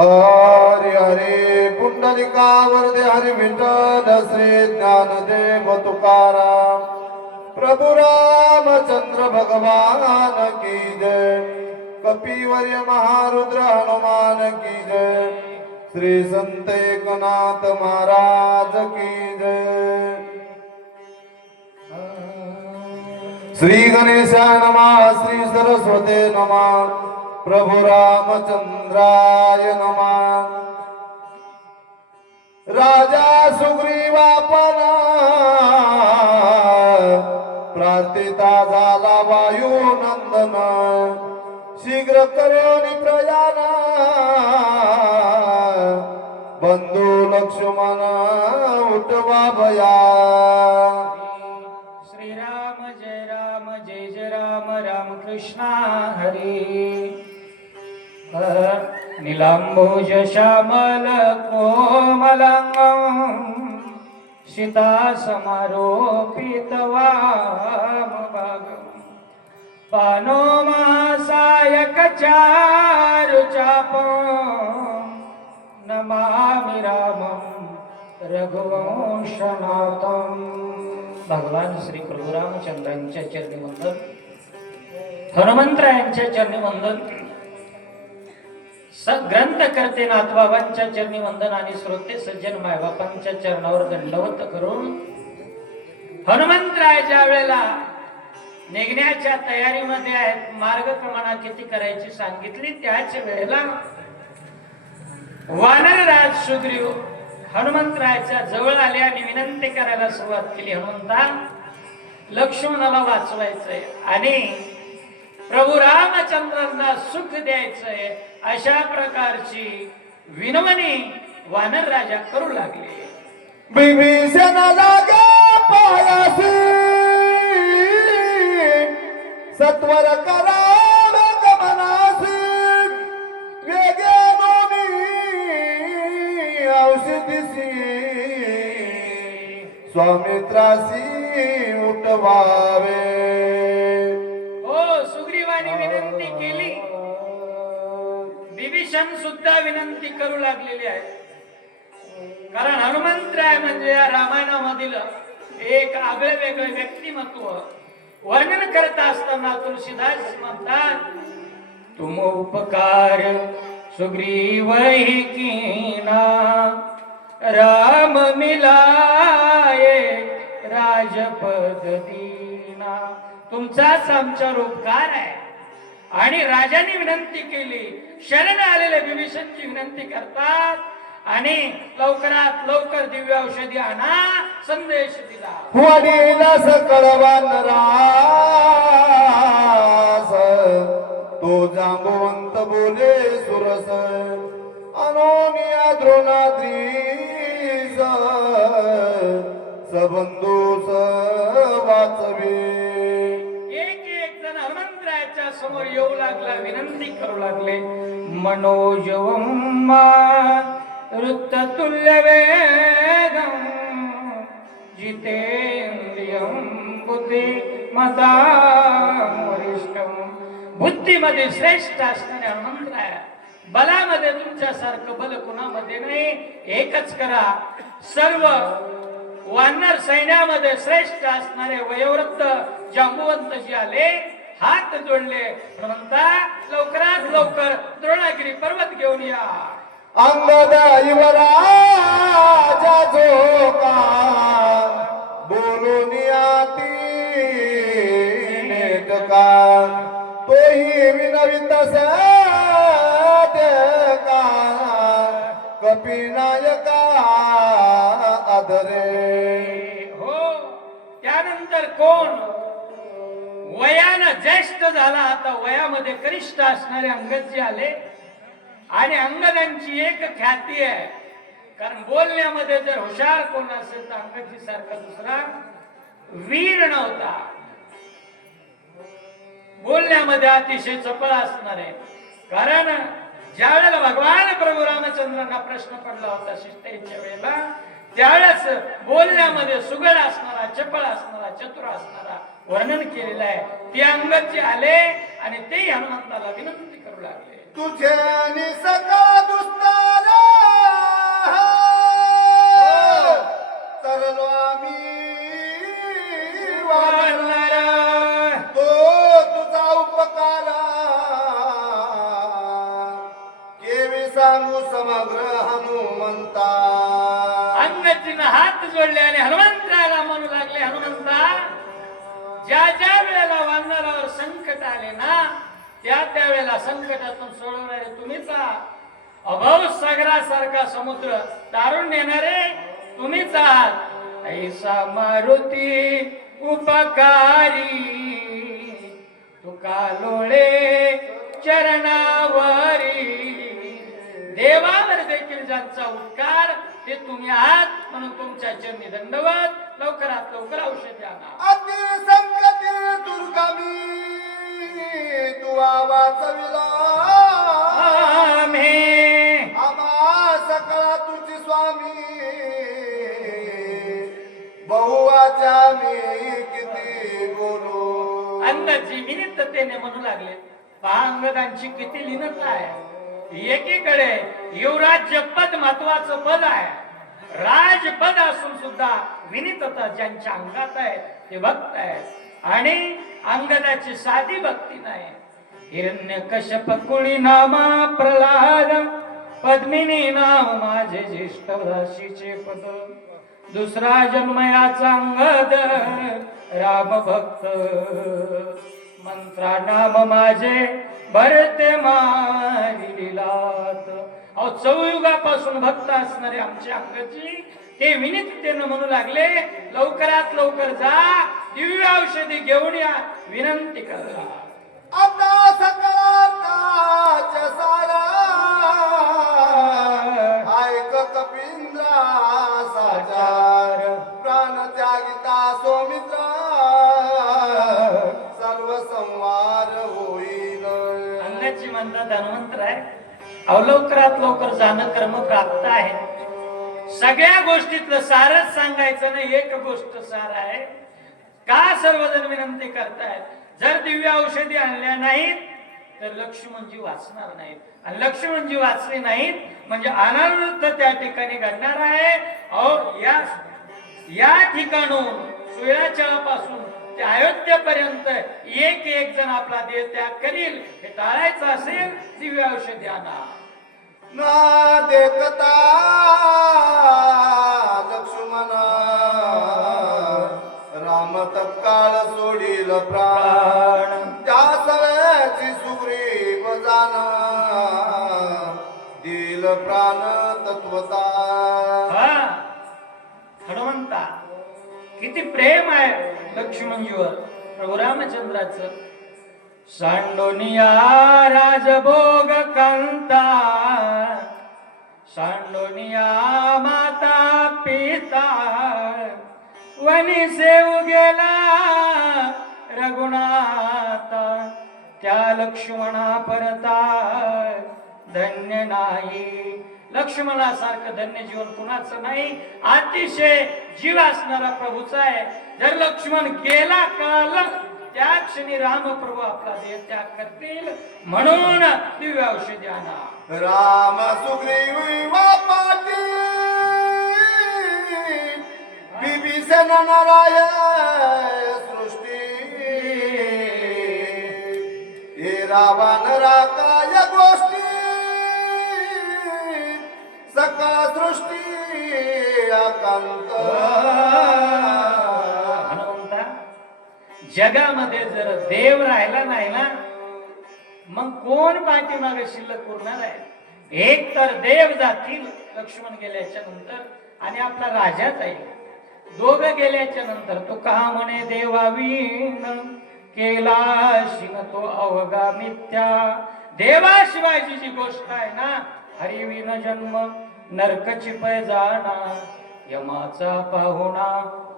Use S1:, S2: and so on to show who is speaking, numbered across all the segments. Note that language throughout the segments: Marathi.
S1: हरे हरे पुंडलिकावरदे वरदे विठ्ठल श्री ज्ञानदेव तुकाराम प्रभु रामचंद्र भगवान की जय. कपिवर्य महारुद्र हनुमान की जय. श्री संत एकनाथ महाराज की जय. श्री गणेशाय नमः श्री सरस्वते नमः. प्रभु रामचंद्राय नमः। राजा सुग्रीवापना प्रार्थिता झाला वायू नंदन। शीघ्र करोनी प्रयाण बंधू लक्ष्मण उठवा भया।
S2: श्रीराम जय राम जय जय राम राम कृष्णा हरी। निलांबोज श्यामल कोमलांगम सीता समारोपित वामभागम पानो मासायक चारु नमामि रामं रघुवंशनाथम। भगवान श्री प्रभुरामचंद्रांच्या चरणी वंदन हनुमंतरायांच्या चरणी वंदन स ग्रंथकर्ते नाथबाबांच्या चरणी वंदन आणि श्रोते सज्जन मायबापांच्या चरणावर दंडवत करून हनुमंतरायाच्या वेळेला निघण्याच्या तयारीमध्ये आहेत मार्गक्रमणा किती करायची सांगितली त्याच वेळेला वानरराज सुग्रीव हनुमंतरायाच्या जवळ आले आणि विनंती करायला सुरुवात केली. हनुमंता लक्ष्मणाला वाचवायचंय आणि प्रभू रामचंद्रांना सुख द्यायचंय. अशा प्रकारची विनवणी वानर राजा करू लागले.
S1: बिभीषण लागे पायासी सत्वर वेगे औषधीसी स्वामित्रासी उठवावे.
S2: हो सुग्रीवाने विनंती केली. किशन सुद्धा विनंती करू लागलेली आहे. कारण हनुमंतराय म्हणजे या रामायणामधील एक आगळे वेगळे व्यक्तिमत्व. वर्णन करत असताना तुलसीदास म्हणतात तुम उपकार सुग्रीव कीना. राम मिलाये राजपद दीना. तुमचाच आमच्यावर उपकार आहे. आणि राजाने विनंती केली. शरण आलेले विभीषणची विनंती करतात आणि लवकरात लवकर दिव्य औषधी आणा संदेश दिला.
S1: वडील सकळवान रास तो जांबवंत बोले सुरस. अनोनिया द्रोणाद्रीस
S2: सबंधू समोर येऊ लागला विनंती करू लागले. मनोजवम्मा वृत्ततुल्य वेदम जितेंद्रियम बुद्धी मता वरिष्ठम बुद्धीमध्ये श्रेष्ठ असणारे हनुमंतराय बलामध्ये तुमच्यासारखं बल कुणामध्ये नाही एकच करा. सर्व वानर सैन्यामध्ये श्रेष्ठ असणारे वयोवृत्त जांबुवंत जे आले हात जोडले. म्हणता लवकरात लवकर द्रोणागिरी पर्वत घेऊन या.
S1: अंगद युवराजा झोका. बोलून आती नेटका. तोही विनवित का कपिनायका आदरे.
S2: हो त्यानंतर कोण? वयानं ज्येष्ठ झाला आता वयामध्ये कनिष्ठ असणारे अंगदजी आले. आणि अंगदांची एक ख्याती आहे. कारण बोलण्यामध्ये जर हुशार कोण असेल तर अंगदजी सारखा दुसरा वीर नव्हता. बोलण्यामध्ये अतिशय चपळ असणार आहे. कारण ज्यावेळेला भगवान प्रभू रामचंद्रांना प्रश्न पडला होता शिष्टाईच्या वेळेला त्यावेळेस बोलण्यामध्ये सुगड असणारा चपळ असणारा चतुर असणारा वर्णन केलेलं आहे. ते अंगत जे आले आणि ते हनुमंताला विनंती करू लागले.
S1: तुझे सकाळ दुस्ताला वाढणारा तो तुझा
S2: सांगू हनुमंता. हात जोडले आणि हनुमंत ज्या ज्या वेळेला वानरावर संकट आले ना त्या त्या वेळेला संकटातून सोडवणारे तुम्हीच आहात अभाव सागरासारखा समुद्र तारून नेणारे तुम्हीच आहात. ऐसा मारुती उपकारी तुका लोळे चरणावरी. देवावर देखील ज्यांचा उपकार ते तुम्ही आहात म्हणून तुमच्या चरणी दंडवत लवकरात लवकर औषधी आणा
S1: अति संकटी दुर्गमी तू वाचविला.
S2: आम्ही.
S1: आम्हा सकळा तुझी स्वामी बहुवाच्या मी किती बोलू.
S2: अंगाची विनिततेने म्हणू लागले. पहा अंगदांची किती लिनता आहे एकीकडे युवराज्य पद महत्वाचं पद आहे राजपद असून सुद्धा विनितता ज्यांच्या अंगात आहे ते भक्त आहे. आणि अंगदाची साधी भक्ती नाही. हिरण्य कशप कुळी नामा प्रल्हाद पद्मिनी नाम माझे ज्येष्ठ राशीचे पद. दुसरा जन्मयाचा अंगद राम भक्त मंत्रा नाम माझे भरते मारिलात अहो चौयुगापासून भक्त असणारे आमच्या अंगाची ते विनिततेनं म्हणू लागले लवकरात लवकर जा दिव्य औषधी घेऊन या विनंती करा
S1: आता सकाळचा सारा ऐक कपिंद्रा साचार प्राण
S2: धन्वंतर आहे अहो लवकरात लवकर जाणं कर्म प्राप्त आहे. सगळ्या गोष्टीतलं सारच सांगायचं ना एक गोष्ट सार आहे. का सर्वजण विनंती करतायत? जर दिव्य औषधी आणल्या नाहीत तर लक्ष्मणजी वाचणार नाहीत. आणि लक्ष्मणजी वाचले नाहीत म्हणजे अनावृत्त त्या ठिकाणी घडणार आहे. अहो या या ठिकाणून सुयाचळापासून ते अयोध्येपर्यंत एक एक जण आपला देह त्याग करील हे टाळायचं असेल दिव्य औषधी
S1: ना. देखता लक्ष्मणा राम तत्काळ सोडील प्राण. त्या सगळ्याची सुग्रीव जाण दिल प्राण तत्वता.
S2: हा हनुमंता किती प्रेम आहे. लक्ष्मणजीवर प्रभू रामचंद्राचं. सांडोनिया राजभोग कांता सांडोनिया माता पिता. वनी सेव गेला रघुनाथा. त्या लक्ष्मणा परता. धन्य नाही. लक्ष्मणासारखं धन्य जीवन कुणाचं नाही? अतिशय जीव असणारा प्रभूचा आहे. जर लक्ष्मण गेला काल त्या क्षणी रामप्रभू आपला देह त्याग करतील. म्हणून दिव्य औषधी आणा.
S1: राम सुग्रीव बिभीषण नारायण सृष्टी. हे रावण राकाय गोष्टी. सकळ सृष्टी अकंत.
S2: जगामध्ये जर देव राहिला नाही ना मग कोण पाठीमागे शिल्लक उरणार आहे? एक तर देव जातील लक्ष्मण गेल्याच्यानंतर आणि आपला राजा जाईल दोघं गेल्याच्यानंतर तो का म्हणे देवावीन केला शिन तो अवगा मिथ्या. देवाशिवायची जी गोष्ट आहे ना हरिविन जन्म नरकची पै जाणा यमाचा पाहुणा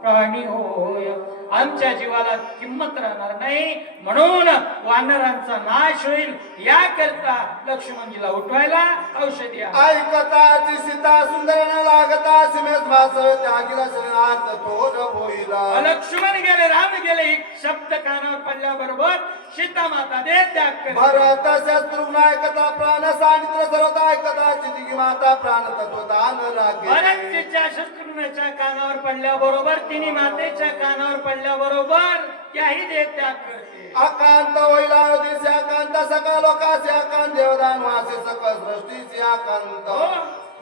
S2: प्राणी होय. आमच्या जीवाला किंमत राहणार नाही. म्हणून वानरांचा नाश होईल. याकरता लक्ष्मणजीला उठवायला औषधी आहे
S1: ऐकताची सीता सुंदर न लागता सिमेस भास त्यागिला शरणार्थ थोर होईला.
S2: लक्ष्मण गेले राम गेले शब्द कानावर पडल्याबरोबर सीता माता दे त्याग.
S1: भरत शत्रुघ्न ऐकता प्राण सांगितलं सर्वता ऐकता चितिकी माता प्राण तत्वदान राखे
S2: भरतची सीतेच्या शत्रुघ्नाच्या कानावर पडल्याबरोबर तिने मातेच्या कानावर पडल्याबरोबर त्याही देह त्याग करते.
S1: अकांत वैला दिसे अकांत सका लोकासे अकांत देवदान वासे सकल सृष्टीचे अकांत
S2: हो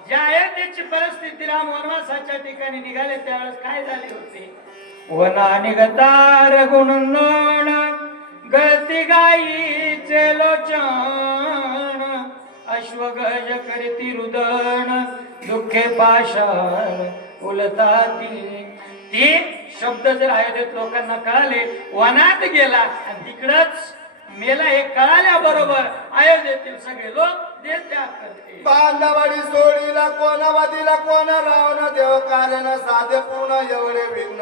S2: ज्या अयोध्येची परिस्थिती राम वनवासाच्या ठिकाणी निघाले त्यावेळेस काय झाले होते? वना निघता रघुनंदन गळती गायीचे लोचन अश्वगज करती रुदन दुःखे पाषाण उलताती ते शब्द जर अयोध्येत लोकांना कळाले वनात गेला आणि तिकडच मेला हे कळाल्या बरोबर अयोध्येतील सगळे लोक देह त्याग करते
S1: बांधवाडी सोडीला कोण वादीला कोण रावण देव कारण साधे पूर्ण एवढे विघ्न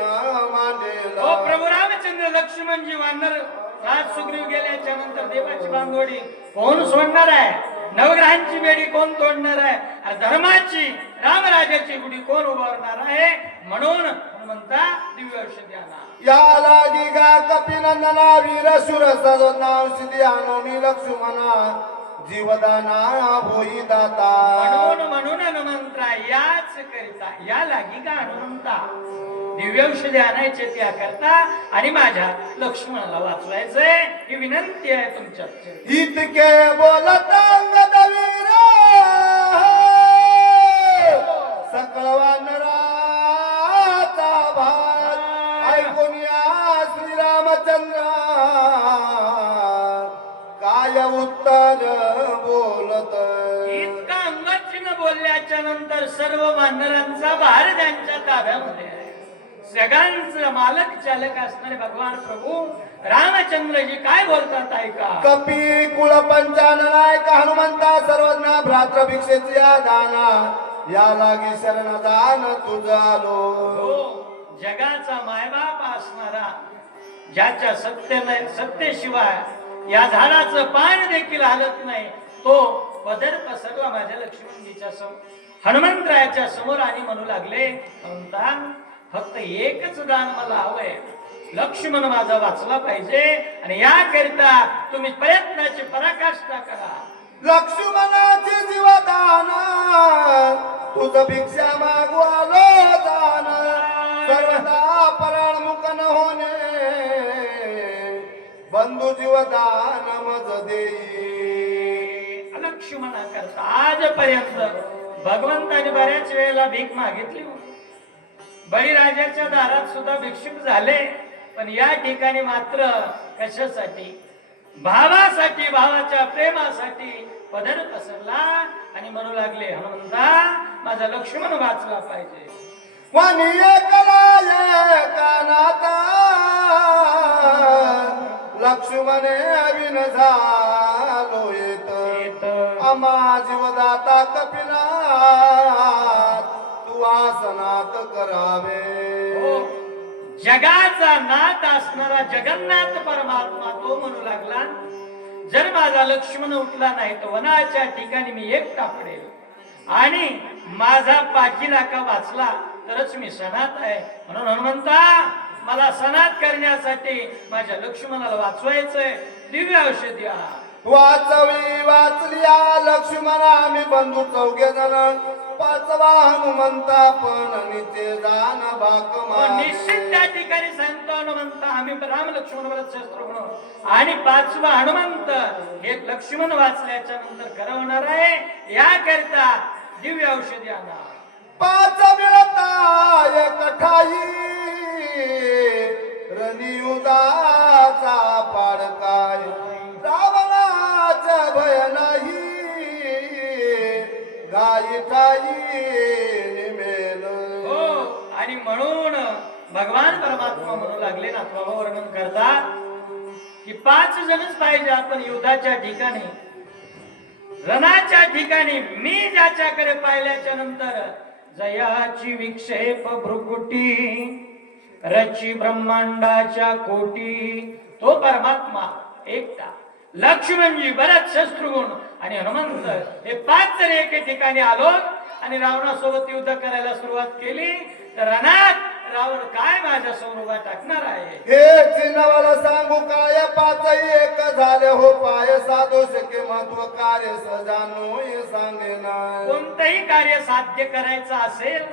S1: मांडेल.
S2: हो प्रभू रामचंद्र लक्ष्मणजी वानर राज सुग्रीव गेल्याच्यानंतर देवाची बांधवडी कोण सोडणार आहे? नवग्रहांची बेडी कोण तोडणार आहे? धर्माची रामराजाची गुढी कोण उभारणार आहे? म्हणून म्हणता दिव्य औषधी आणा.
S1: या लागी कपिनंदना वीर शूर नाव सिद्धी आणोनी लक्ष्मणा. जीवदाना होई दाता.
S2: म्हणून म्हणून हनुमंत्रा याच करिता या लागी का हनुमंता दिव्य औषधी आणायचे त्या करता आणि माझ्या लक्ष्मणाला वाचवायचंय. ही विनंती आहे तुमच्या
S1: इतके बोलत अंगद वीर. सकळ वानराचा भात ऐकून या श्रीरामचंद्र. काय उत्तर
S2: बोलल्याच्या नंतर सर्व वानरांचा भार त्यांच्या ताब्यामध्ये आहे. सगळ्यांचा मालक चालक असणारे भगवान प्रभू रामचंद्रजी काय बोलतात ऐका.
S1: कपी कुळ पंचाननायक हनुमंता सर्वज्ञ भ्रात्र भिक्षेची दाना या लागी शरण दान तुझ आलो.
S2: हो जगाचा मायबाप असणारा ज्याच्या सत्य नाही सत्तेशिवाय या झाडाचं पान देखील हालत नाही तो पदर पसरला माझ्या लक्ष्मणजीच्या समोर. हनुमंतरायाच्या समोर आणि म्हणू लागले हनुमंता फक्त एकच दान मला हवंय. लक्ष्मण माझा वाचला पाहिजे आणि याकरिता तुम्ही प्रयत्नाची पराकाष्ठा करा.
S1: लक्ष्मणाची जीवदान तुझ भिक्षा मागू आलो दान. सर्वदा पराणमुख न होणे बंधू जीवदान मज देई.
S2: लक्ष्मणा करता आजपर्यंत भगवंताने बऱ्याच वेळेला भीक मागितली होती. बळीराजाच्या दारात सुद्धा भिक्षुक झाले पण या ठिकाणी मात्र कशासाठी भावासाठी भावाच्या प्रेमासाठी पदर पसरला आणि म्हणू लागले हनुमंता माझा लक्ष्मण वाचला पाहिजे
S1: लक्ष्मणे अविन झालो येत. अमा जीवदाता कपिला तू आसनात करावे.
S2: हो. जगाचा नाथ असणारा जगन्नाथ परमात्मा तो म्हणू लागला जर माझा लक्ष्मण उठला नाही तर वनाच्या ठिकाणी मी एकटा पडेल. आणि माझा पाठीराखा वाचला तरच मी सणात आहे. म्हणून हनुमंता मला सणात करण्यासाठी माझ्या लक्ष्मणाला वाचवायचंय. दिव्य औषधी आणा
S1: वाचवी वाचलिया लक्ष्मण आम्ही बंधू चौघे जण पाचवा हनुमंता पण निचे जाण
S2: पण निश्चित त्या ठिकाणी सांगतो हनुमंत आम्ही राम लक्ष्मण भरत शस्त्रघ्न आणि पाचवा हनुमंत हे लक्ष्मण वाचल्याच्या नंतर खरं होणार आहे. याकरिता दिव्य औषधी आणा.
S1: पाच मिळता एक ठाई. रनियुदाचा
S2: म्हणू लागले वर्णन करतात की पाच जणच पाहिजे आपण युद्धाच्या ठिकाणी. रणाच्या ठिकाणी मी ज्याच्याकडे पाहिल्याच्या नंतर जयाची विक्षेप भ्रुकुटी रची ब्रह्मांडाच्या कोटी. तो परमात्मा एकटा. लक्ष्मणजी भरत शत्रुघ्न. आणि हनुमंत हे पाच जण एके ठिकाणी आलो आणि रावणासोबत युद्ध करायला सुरुवात केली. तर रणात रावण काय माझ्या उभा टाकणार आहे?
S1: हे चिन्हवाला सांगू काय पाच एक झाले हो पाय. साधो शके महत्त्व कार्य सजानो सांगे ना.
S2: कोणतंही कार्य साध्य करायचं असेल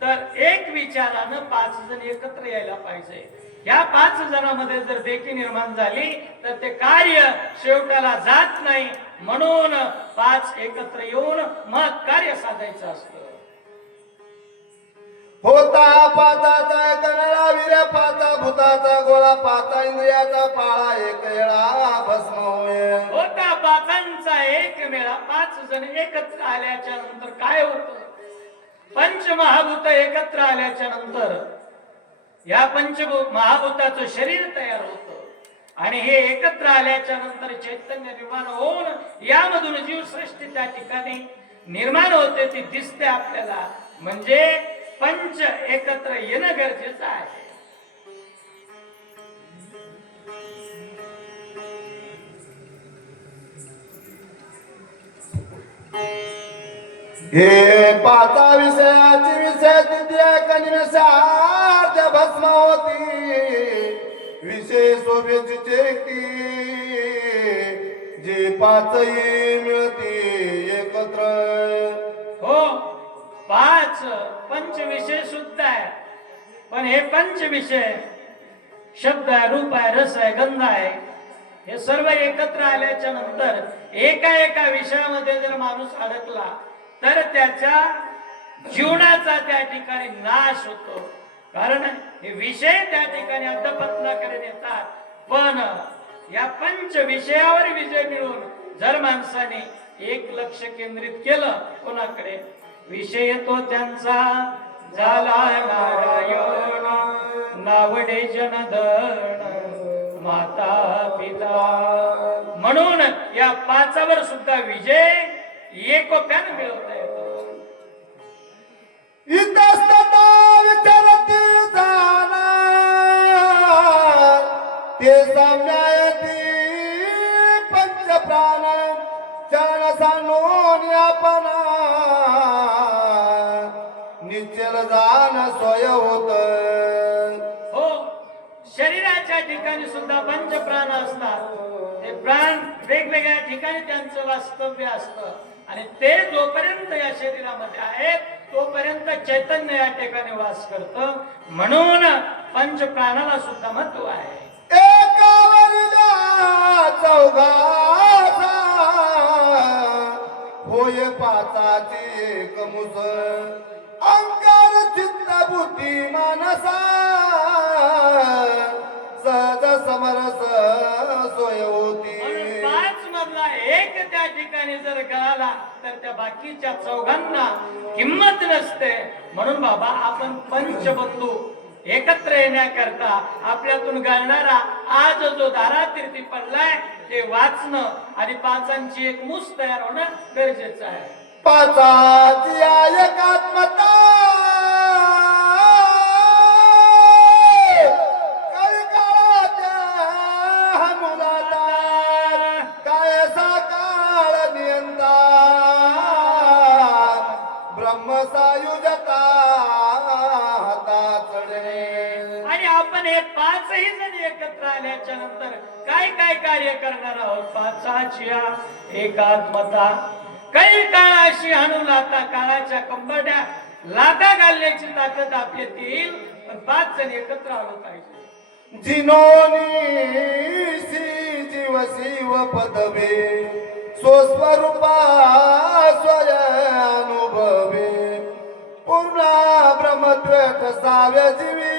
S2: तर एक विचारानं पाच जण एकत्र यायला पाहिजे. या पाच जणांमध्ये जर देखी निर्माण झाली तर ते कार्य शेवटाला जात नाही. म्हणून पाच एकत्र येऊन मग कार्य साधायचं असतं.
S1: होता पाताचा कनळा विर्या पाता भूताचा गोळा पाता इंद्रियाचा पाळा एक वेळा भस्म होय
S2: होता पाचांचा एक मेळा पाच जण एकत्र आल्याच्यानंतर काय होत? पंचमहाभूत एकत्र आल्याच्यानंतर या पंच महाभूताचं शरीर तयार होत. आणि हे एकत्र आल्याच्यानंतर चैतन्य निर्माण होऊन यामधून जीवसृष्टी त्या ठिकाणी निर्माण होते ती दिसते आपल्याला. म्हणजे पंच एकत्र येणं गरजेचं आहे.
S1: हे पाचा विषयाची विषय तिथे कनिमेशार्थ भस्म होती. विषय शोभेची जे पाचही मिळती एकत्र.
S2: हो. पाच पंच विषय सुद्धा आहे. पण हे पंच विषय शब्द आहे रूप आहे रस आहे गंध आहे. हे सर्व एकत्र आल्याच्यानंतर एका एका विषयामध्ये जर माणूस अडकला तर त्याच्या जीवनाचा त्या ठिकाणी नाश होतो. कारण हे विषय त्या ठिकाणी अधपतना करत येतात. पण या पंच विषयावर विजय मिळून जर माणसाने एक लक्ष केंद्रित केलं कोणाकडे? विषय तो त्यांचा झाला नारायण. नावडे जनधन माता पिता. म्हणून या पाचावर सुद्धा विजय एकोप्यान मिळवता येतो.
S1: निश्चल जाण सोय होत.
S2: हो शरीराच्या ठिकाणी सुद्धा पंच प्राण असतात. ते प्राण वेगवेगळ्या ठिकाणी त्यांचं वास्तव्य असतं. आणि ते जोपर्यंत या शरीरामध्ये आहेत तोपर्यंत चैतन्य या ठिकाणी वास करत. म्हणून पंच प्राणाला सुद्धा महत्त्व आहे.
S1: चौघाचा होय पाचाची एक मुस अंकार चित्त बुद्धी मानसा. सहज समरस सोय होती.
S2: पाच मधला एक त्या ठिकाणी जर गळाला तर त्या बाकीच्या चौघांना किंमत नसते. म्हणून बाबा आपण पंचबंधू एकत्र येण्याकरता आपल्यातून गळणारा आज जो धारातीर्थी पडलाय ते वाचणं आणि पाचांची एक मूस तयार होणं गरजेचं आहे.
S1: पाचाची एकात्मता काही काळाच्या मुलाला काय सकाळ नियंता. ब्रह्मसायुजता हाता
S2: आणि आपण हे पाचही जण एकत्र आल्याच्यानंतर काय काय कार्य करणार आहोत? पाचाची या एकात्मता काही काळ अशी हाणू लाता काळाच्या कंबरड्या लाटा घालण्याची ताकद आपल्यात येईल पण पाच जण एकत्र आलो पाहिजे.
S1: जिनोनी जीव शिव पदवे स्वस्वरूपा स्वयानुभवे. पूर्ण ब्रह्मद्वैत साव्य जीवी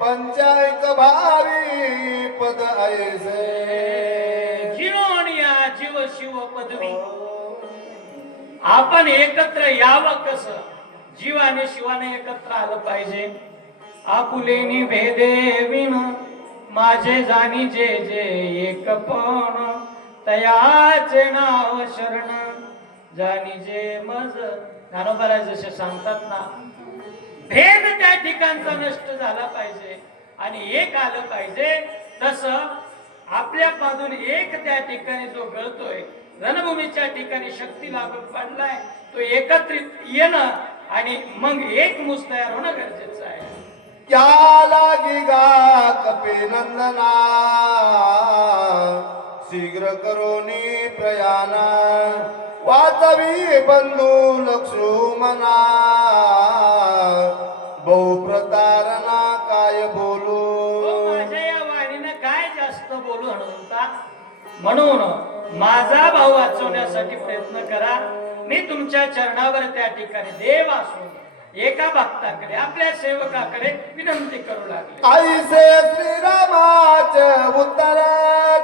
S1: पंचायक भावी पद ऐसे.
S2: आपण एकत्र यावं कसं? जीवाने शिवाने एकत्र आलं पाहिजे. आपुलेनी भेदे विण माझे जाणी जे जे एक पण. तयाचे नाव शरण जाणी जे मज. ज्ञानोबरा जसे सांगतात ना भेद त्या ठिकाणचा नष्ट झाला पाहिजे आणि एक आलं पाहिजे. तस आपल्या मधून एक त्या ठिकाणी जो गळतोय रणभूमीच्या ठिकाणी शक्ती लागून पडलाय. तो एकत्रित येणं आणि मग एक मूस तयार होणं गरजेचं आहे.
S1: क्या लागी गा कपे नंदना. शीघ्र करोनी प्रयाणा. वाचवी बंधू लक्ष्मणा बहुप्रतारणा काय
S2: हो,
S1: बोलू
S2: माझ्या या वाणीनं काय जास्त बोलू हनुमंता? म्हणून माझा भाऊ वाचवण्यासाठी प्रयत्न करा. मी तुमच्या चरणावर त्या ठिकाणी देव असून एका भक्ताकडे आपल्या सेवकाकडे विनंती करू लागले.
S1: आईसे श्रीरामाचे उत्तर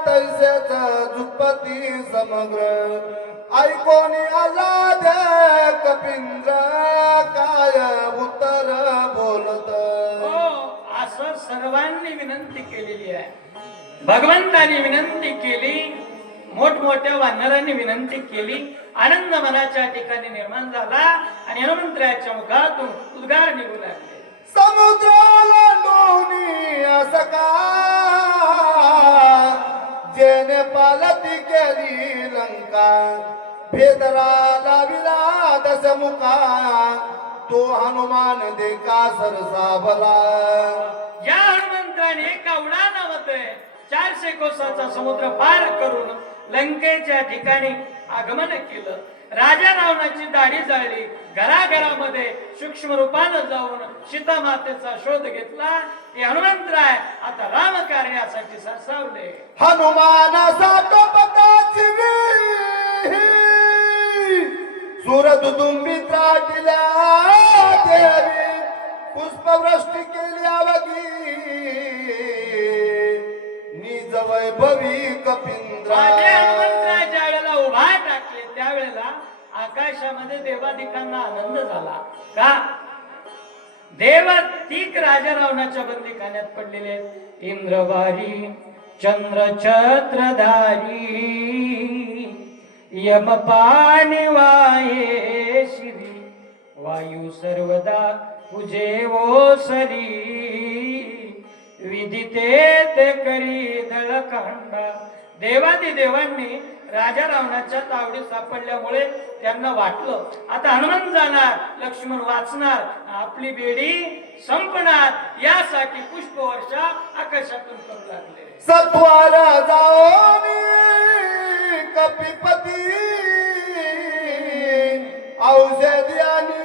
S1: तैसेच जुपती समग्र. ऐकोनी आल्हाद कपिंद्र काय उत्तर बोलत?
S2: हो असं सर्वांनी विनंती केलेली आहे. भगवंतानी विनंती केली मोठमोठ्या वानरांनी विनंती केली. आनंद मनाच्या ठिकाणी निर्माण झाला आणि हनुमंतराच्या मुखातून उद्गार निघू लागले.
S1: समुद्र ओलांडूनी असं का? जेने पालती केली लंका. भेदरा लाविला दशमुखा तो हनुमान देखा सरसावला
S2: या हनुमंताने कवडा नावत चारशे कोसाचा समुद्र पार करून लंकेच्या ठिकाणी आगमन केलं. राजा रावणाची दाढी जाळली. घराघरामध्ये सूक्ष्म रूपानं जाऊन सीता मातेचा शोध घेतला. हे हनुमंतराय आता राम कार्यासाठी सरसावले
S1: हनुमानाचा टोपकाची सुरत तुम्ही त्राटल्या देवी. पुष्पवृष्टी केली आवगी. वैभवी कपिंद्रा.
S2: ज्या वेळेला उभा टाकले. त्यावेळेला आकाशामध्ये देवाधिकांना आनंद झाला. का? देव तीक राजा रावणाच्या बंदीखान्यात पडलेले आहेत. इंद्रवारी चंद्र छत्रधारी यम पाणी वाये शिरी वायू सर्वदा तुझे ओ सरी विदिते ते करी दळकांडा देवादी देवांनी राजा रावणाच्या तावडीत सापडल्यामुळे त्यांना वाटलं आता हनुमान जाणार लक्ष्मण वाचणार आपली बेडी संपणार यासाठी पुष्प वर्षा आकाशातून करू लागले.
S1: सत्वार जाओनी कपिपती. औषधी आणि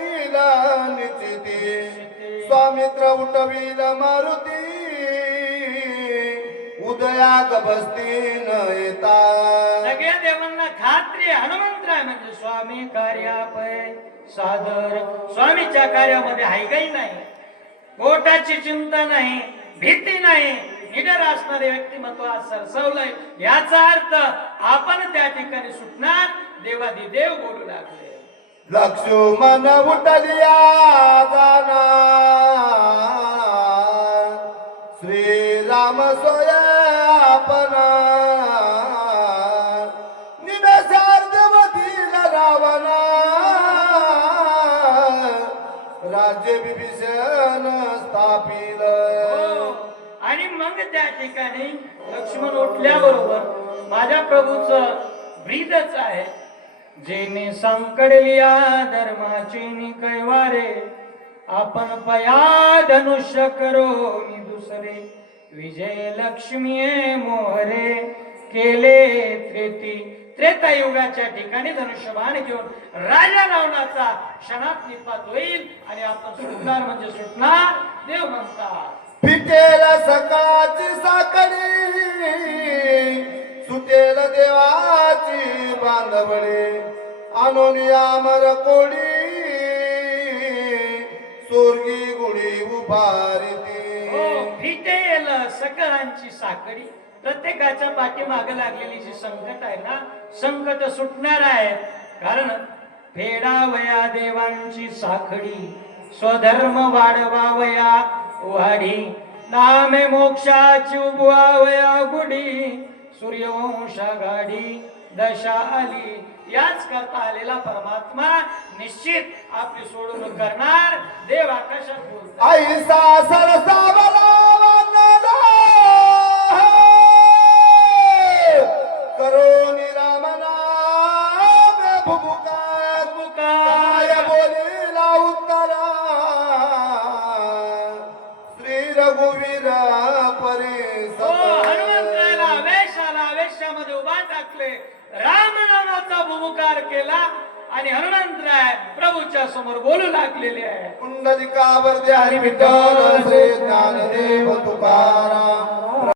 S1: स्वामित्र उठवील मारुती. उदयाक बसती न येता.
S2: सगळ्या देवांना खात्री हनुमंतराय म्हणजे स्वामी कार्यापय सादर. स्वामीच्या कार्यामध्ये हायगाई नाही पोटाची चिंता नाही भीती नाही निडर असणारे व्यक्तिमत्व आज सरसवलंय. याचा अर्थ आपण त्या ठिकाणी सुटणार देवादी देव बोलू लागले.
S1: लक्ष्मण उठलिया जाना
S2: ठिकाणी लक्ष्मण उठल्याबरोबर माझ्या प्रभूच ब्रीदच आहे. जेने संकडलिया धर्माची निकैवारे आपण पया धनुष्य करो मी दुसरे. विजय लक्ष्मी मोहरे केले त्रेती. त्रेता युगाच्या ठिकाणी धनुष्यबाण घेऊन राजा रावणाचा क्षणात निपात होईल आणि आपण सुटणार म्हणजे सुटणार देव म्हणतात.
S1: फिटेल सकाळची साखळी सुटेल देवाची बांधवडे आणून मर कोडी सोर्गी गुढी उभारी
S2: फिटेल हो, सकळांची साखळी प्रत्येकाच्या पाठीमागे लागलेली जी संकट आहे ना संकट सुटणार आहे. कारण फेडावया देवांची साखळी स्वधर्म वाढवावया वाढी नामे मोक्षाची उभवावया गुढी सूर्यवंश गाडी दशा आली. याच करता आलेला परमात्मा निश्चित आपली सोडून करणार. देव आकाशात बोलतात आणि हनुमंतराय प्रभूच्या समोर बोलू लागलेले आहे
S1: पुंडलिका वरदे हरी विठ्ठल श्री ज्ञानदेव तुकाराम.